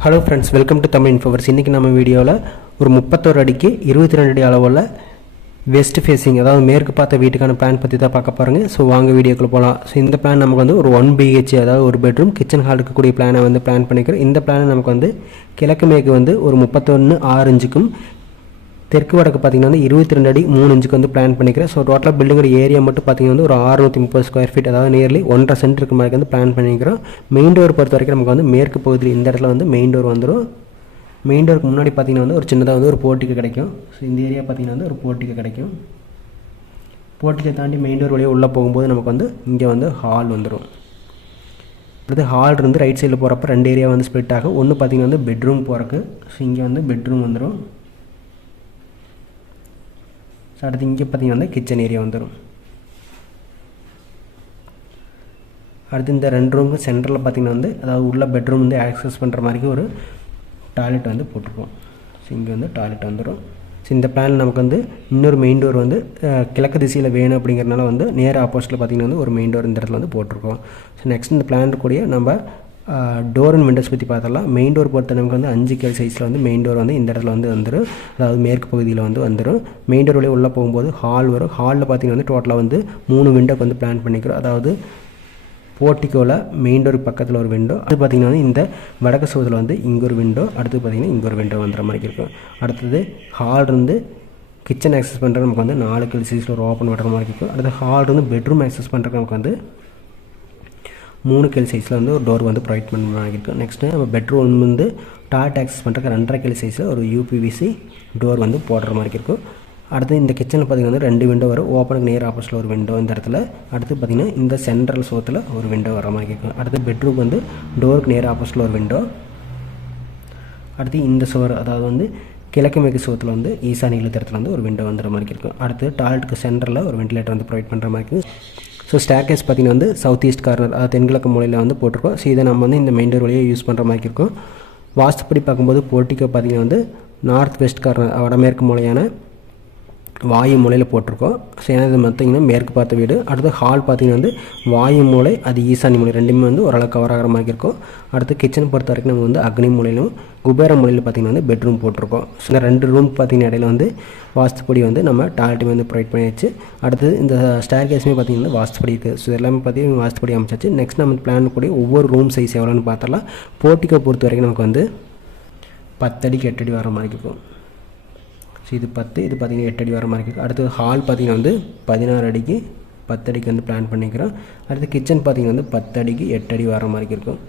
Hello friends welcome to Tamil Infoverse இன்றைக்கி நம்ம வீடியோவில் ஒரு முப்பத்தோரு அடிக்கு இருபத்தி ரெண்டு அடி அளவில் வெஸ்ட் ஃபேஸிங் அதாவது மேற்கு பார்த்த வீட்டுக்கான பிளான் பற்றி தான் பார்க்க பாருங்க ஸோ வாங்க வீடியோக்குள்ளே போகலாம் ஸோ இந்த பிளான் நமக்கு வந்து ஒரு ஒன் பிஹெச் அதாவது ஒரு பெட்ரூம் கிச்சன் ஹால் இருக்கக்கூடிய பிளானை வந்து பிளான் பண்ணிக்கிறோம். இந்த பிளானை நமக்கு வந்து கிழக்கு மேற்கு வந்து ஒரு முப்பத்தொன்று ஆறு இன்ச்சுக்கும் தெற்கு வடக்கு பார்த்தீங்கன்னா வந்து இருபத்தி ரெண்டு அடி மூணு இன்ச்சுக்கு வந்து பிளான் பண்ணிக்கிறேன். ஸோ டோட்டலாக பில்டிங்கோட ஏரியா மட்டும் பார்த்தீங்கன்னா வந்து ஒரு அறுநூற்றி முப்பது ஸ்கொயர் ஃபீட் அதாவது நியர்லி ஒன்றரை சென்ட் இருக்க மாதிரி வந்து பிளான் பண்ணிக்கிறோம். மெயின் டோர் பொறுத்த வரைக்கும் நமக்கு வந்து மேற்கு பகுதியில் இந்த இடத்துல வந்து மெயின் டோர் வந்துடும் மெயின் டோருக்கு முன்னாடி பார்த்தீங்கன்னா வந்து ஒரு சின்னதாக வந்து ஒரு போர்ட்டிக்கு கிடைக்கும். ஸோ இந்த ஏரியா பார்த்தீங்கன்னா வந்து ஒரு போர்ட்டிக்கு கிடைக்கும். போர்ட்டிக்கை தாண்டி மெயின் டோர் வழியாக உள்ளே போகும்போது நமக்கு வந்து இங்கே வந்து ஹால் வந்துடும் அடுத்து ஹால் இருந்து ரைட் சைடில் போகிறப்ப ரெண்டு ஏரியா வந்து ஸ்ப்ளிட் ஆகும். ஒன்று பார்த்தீங்கன்னா வந்து பெட்ரூம் போகிறக்கு ஸோ இங்கே வந்து பெட்ரூம் வந்துடும் ஸோ அடுத்து இங்கே பார்த்தீங்கன்னா வந்து கிச்சன் ஏரியா வந்துடும் அடுத்து இந்த ரெண்டு ரூமுக்கு சென்டரில் பார்த்தீங்கன்னா வந்து அதாவது உள்ள பெட்ரூம் வந்து ஆக்சஸ் பண்ணுற மாதிரி ஒரு டாய்லெட் வந்து போட்டிருக்கோம். ஸோ இங்கே வந்து டாய்லெட் வந்துடும் ஸோ இந்த பிளான் நமக்கு வந்து இன்னொரு மெயின் டோர் வந்து கிழக்கு திசையில் வேணும் அப்படிங்கிறனால வந்து நேர் ஆப்போசிட்டில் பார்த்தீங்கன்னா வந்து ஒரு மெயின் டோர் இந்த இடத்துல வந்து போட்டிருக்கோம். ஸோ நெக்ஸ்ட் இந்த பிளான் கூடிய நம்ம டோர் அண்ட் விண்டோஸ் பற்றி பார்த்தலாம் மெயின் டோர் பொறுத்த நமக்கு வந்து அஞ்சு கேள் சைஸில் வந்து மெயின் டோர் வந்து இந்த இடத்துல வந்து வந்துடும் அதாவது மேற்கு பகுதியில் வந்து வந்துடும் மெயின் டோர் வழியே உள்ளே போகும்போது ஹால் வரும். ஹாலில் பார்த்தீங்கன்னா வந்து டோட்டலாக வந்து மூணு விண்டோக்கு வந்து பிளான் பண்ணிக்கிறோம். அதாவது போர்ட்டிக்கோவில் மெயின் டோர் பக்கத்தில் ஒரு விண்டோ அது பார்த்தீங்கன்னா வந்து இந்த வடக்கு சுவத்தில் வந்து இங்கே ஒரு விண்டோ அடுத்து பார்த்தீங்கன்னா இங்கே ஒரு விண்டோ வந்துற மாதிரி இருக்கும். அடுத்தது ஹால் இருந்து கிச்சன் ஆக்சஸ் பண்ணுறது நமக்கு வந்து நாலு கிலோ சைஸில் ஒரு ஓப்பன் பண்ணுற மாதிரி இருக்கும். அடுத்து ஹால் இருந்து பெட்ரூம் ஆக்சஸ் பண்ணுறதுக்கு நமக்கு வந்து மூணு கேள் சைஸில் வந்து ஒரு டோர் வந்து ப்ரொவைட் பண்ண மாதிரி இருக்கும் நெக்ஸ்ட்டு நம்ம பெட்ரூம் வந்து டாட் ஆக்சஸ் பண்ணுறதுக்கு ரெண்டரை கேள் சைஸில் ஒரு யூபிவிசி டோர் வந்து போடுற மாதிரி இருக்கும் அடுத்து இந்த கிச்சனில் பார்த்தீங்கன்னா வந்து ரெண்டு விண்டோ வரும். ஓப்பனுக்கு நேர் ஆப்போசிட்டில் ஒரு விண்டோ இந்த இடத்துல. அடுத்து பார்த்தீங்கன்னா இந்த சென்ட்ரல் சோத்தில் ஒரு விண்டோ வர மாதிரி இருக்கும் அடுத்து பெட்ரூம் வந்து டோருக்கு நேர் ஆப்போசிட்டில் ஒரு விண்டோ அடுத்து இந்த சுவர் அதாவது வந்து கிழக்கு மேற்கு சுவத்தில் வந்து ஈசானி இடத்துல வந்து ஒரு விண்டோ வந்துடுற மாதிரி இருக்கும் அடுத்து டாய்லெட்டுக்கு சென்டரில் ஒரு வெண்டிலேட்டர் வந்து ப்ரொவைட் பண்ணுற மாதிரி இருக்கும் ஸோ ஸ்டாக்கேஸ் பார்த்தீங்கன்னா வந்து சவுத் ஈஸ்ட் கார்னர் அதாவது தென்கிழக்கு மூலையில் வந்து போட்டிருக்கோம். ஸோ இதை நம்ம வந்து இந்த மெயின் டோர் வழியாக யூஸ் பண்ணுற மாதிரி இருக்கும். வாஸ்துப்படி பார்க்கும்போது போர்ட்டிக்கோ பார்த்திங்கன்னா வந்து நார்த் வெஸ்ட் கார்னர் வடமேற்கு மூலையான வாயு மூலையில் போட்டிருக்கோம். ஸோ ஏன்னா இது பார்த்திங்கன்னா மேற்கு பார்த்த வீடு. அடுத்து ஹால் பார்த்திங்கன்னா வந்து வாயு மூலை அது ஈசானி மூலை ரெண்டுமே வந்து ஓரளவு கவர் ஆகிற மாதிரி இருக்கும். அடுத்து கிச்சன் பொறுத்த வரைக்கும் நம்ம வந்து அக்னி மூலையிலும் குபேர மொழியில் பார்த்திங்கன்னா வந்து பெட்ரூம் போட்டிருக்கோம். ஸோ இந்த ரெண்டு ரூம் பார்த்தீங்கன்னா இடையில வந்து வாஸ்துப்படி வந்து நம்ம டாய்லெட்டுமே வந்து ப்ரொவைட் பண்ணியாச்சு. அடுத்தது இந்த ஸ்டேர் கேஸுமே பார்த்திங்கன்னா வாஸ்துப்படி இருக்குது ஸோ எல்லாமே பார்த்தீங்கன்னா வாஸ்துப்படி அமைச்சாச்சு. நெக்ஸ்ட் நம்ம பிளான் கூடிய ஒவ்வொரு ரூம் சைஸ் எவ்வளோன்னு பார்த்தரலாம் போர்ட்டிக்கோ பொறுத்த வரைக்கும் நமக்கு வந்து பத்தடிக்கு எட்டடி வர மாதிரி இருக்கும். ஸோ இது பத்து இது பார்த்திங்கன்னா எட்டடி வர மாதிரி இருக்குது அடுத்து ஹால் பார்த்திங்கன்னா வந்து பதினாறு அடிக்கு பத்தடிக்கு வந்து பிளான் பண்ணிக்கிறோம். அடுத்து கிச்சன் பார்த்திங்கன்னா வந்து பத்தடிக்கு எட்டடி வர மாதிரி இருக்கும்.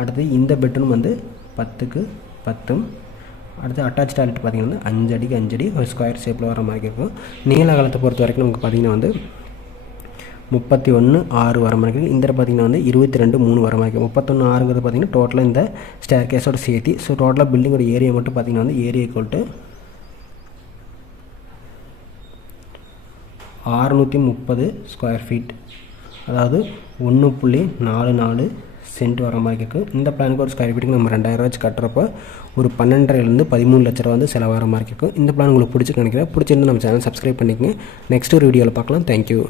அடுத்து இந்த பெட்ரூம் வந்து பத்துக்கு பத்தும். அடுத்து அட்டாச் டாய்லெட் பார்த்தீங்கன்னா அஞ்சு அடிக்கு அஞ்சு அடி ஒரு ஸ்கொயர் ஷேப்பில் வர மாதிரி இருக்கும். நீள அகலத்தை பொறுத்த வரைக்கும் நமக்கு பார்த்தீங்கன்னா வந்து முப்பத்தி ஒன்று ஆறு வர மாதிரி இருக்குது இந்த பார்த்தீங்கன்னா வந்து இருபத்தி ரெண்டு மூணு வர மாதிரி இருக்குது முப்பத்தொன்று ஆறுங்கிறது பார்த்தீங்கன்னா டோட்டலாக இந்த ஸ்டேர் கேஸோட சேர்த்தி ஸோ டோட்டலாக பில்டிங்கோட ஏரியா மட்டும் பார்த்தீங்கன்னா வந்து ஏரியா கொல்ட்டு ஆறுநூற்றி முப்பது ஸ்கொயர் ஃபீட் அதாவது ஒன்று புள்ளி நாலு நாலு சென்ட் வர மாதிரி இருக்குது இந்த பிளானுக்கு ஒரு ஸ்கொயர் ஃபீட்டுக்கு நம்ம ரெண்டாயிரம் வச்சு கட்டுறப்போ ஒரு பன்னெண்டரைலேருந்து பதிமூணு லட்ச ரூபா வந்து செலவாகிற மாதிரி இருக்கும் இந்த பிளான் உங்களுக்கு பிடிச்சி நினைக்கிறேன். பிடிச்சிருந்து நம்ம சேனல் சப்ஸ்கிரைப் பண்ணிக்கங்க. நெக்ஸ்ட் ஒரு வீடியோவில் பார்க்கலாம். தேங்க்யூ